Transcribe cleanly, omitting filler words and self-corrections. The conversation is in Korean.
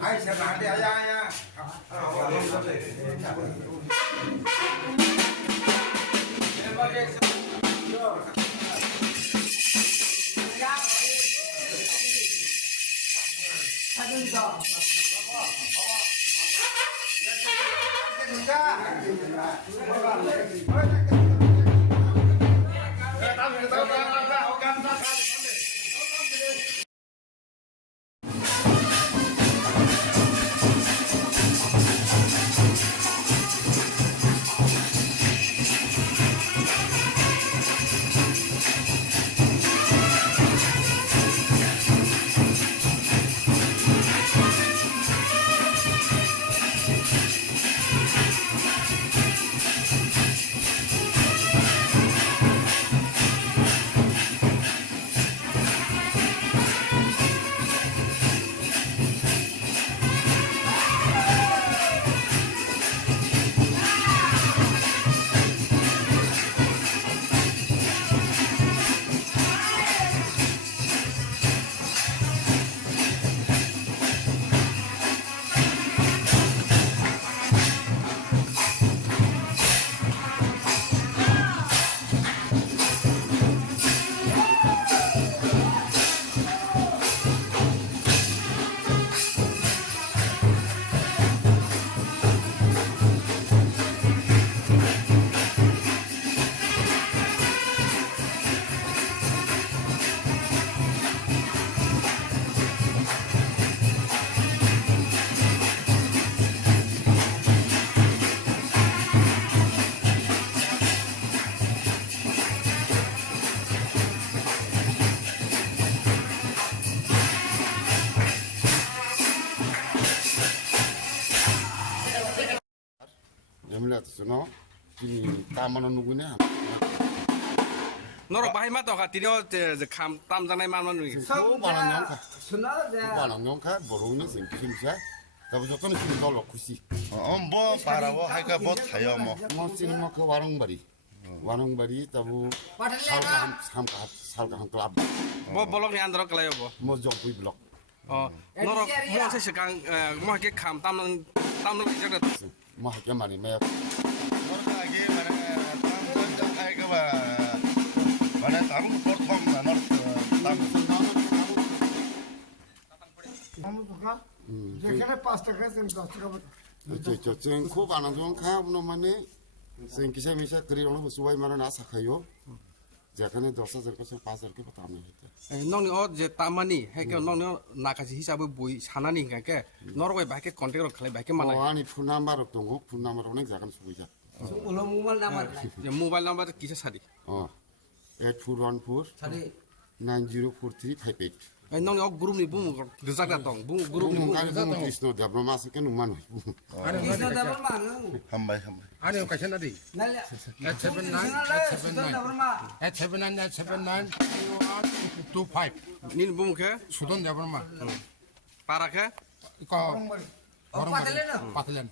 Ai sẽ làm đi ai nha. no kini taman nugunya Norok bahai mat toh tino je kham tam janai man man ni. so balang nyong ka borong ni sing kim sa tapi so kan sing dolok kusi 뭐 바라고 하니까 뭐 타요 뭐. mo sing mo ke warung bari tabu salga han club Bo bolong ni andro kelayo bo. mo jong pui blok Norok mo se sekang mo ke kham tam nang jak dat. mo ha ke mani me 모르게 말해 땀 하니까 봐. 말해 땀 보통 나는 땀. যেখানে 5 টাকা আছে 10 টাকা 저 쟁코 바는 좀 가면 만에 생기세 미세 그리로는 수바이 말은 아사 가요 제가는 도서 저거 빠서 이렇게 부터 하면 했대 Nong ni o je tamani he ke nong ni nakasi hisabe bui sanani ke norok bai ke kontek ro khlai bai ke mana. 아니 푸나마로 동국 푸나마로는 제가 수비자 Je mobile number kise sadi. 8414 904358 Nong ni o group ni bum dezak dat tong bum group ni bum. 그리스노 데브로마스 게 누만 한발 아니 가셨나 디? at 79 Nin bum ke 수돈 잡을마 para ke 이거 바로 빠틀렌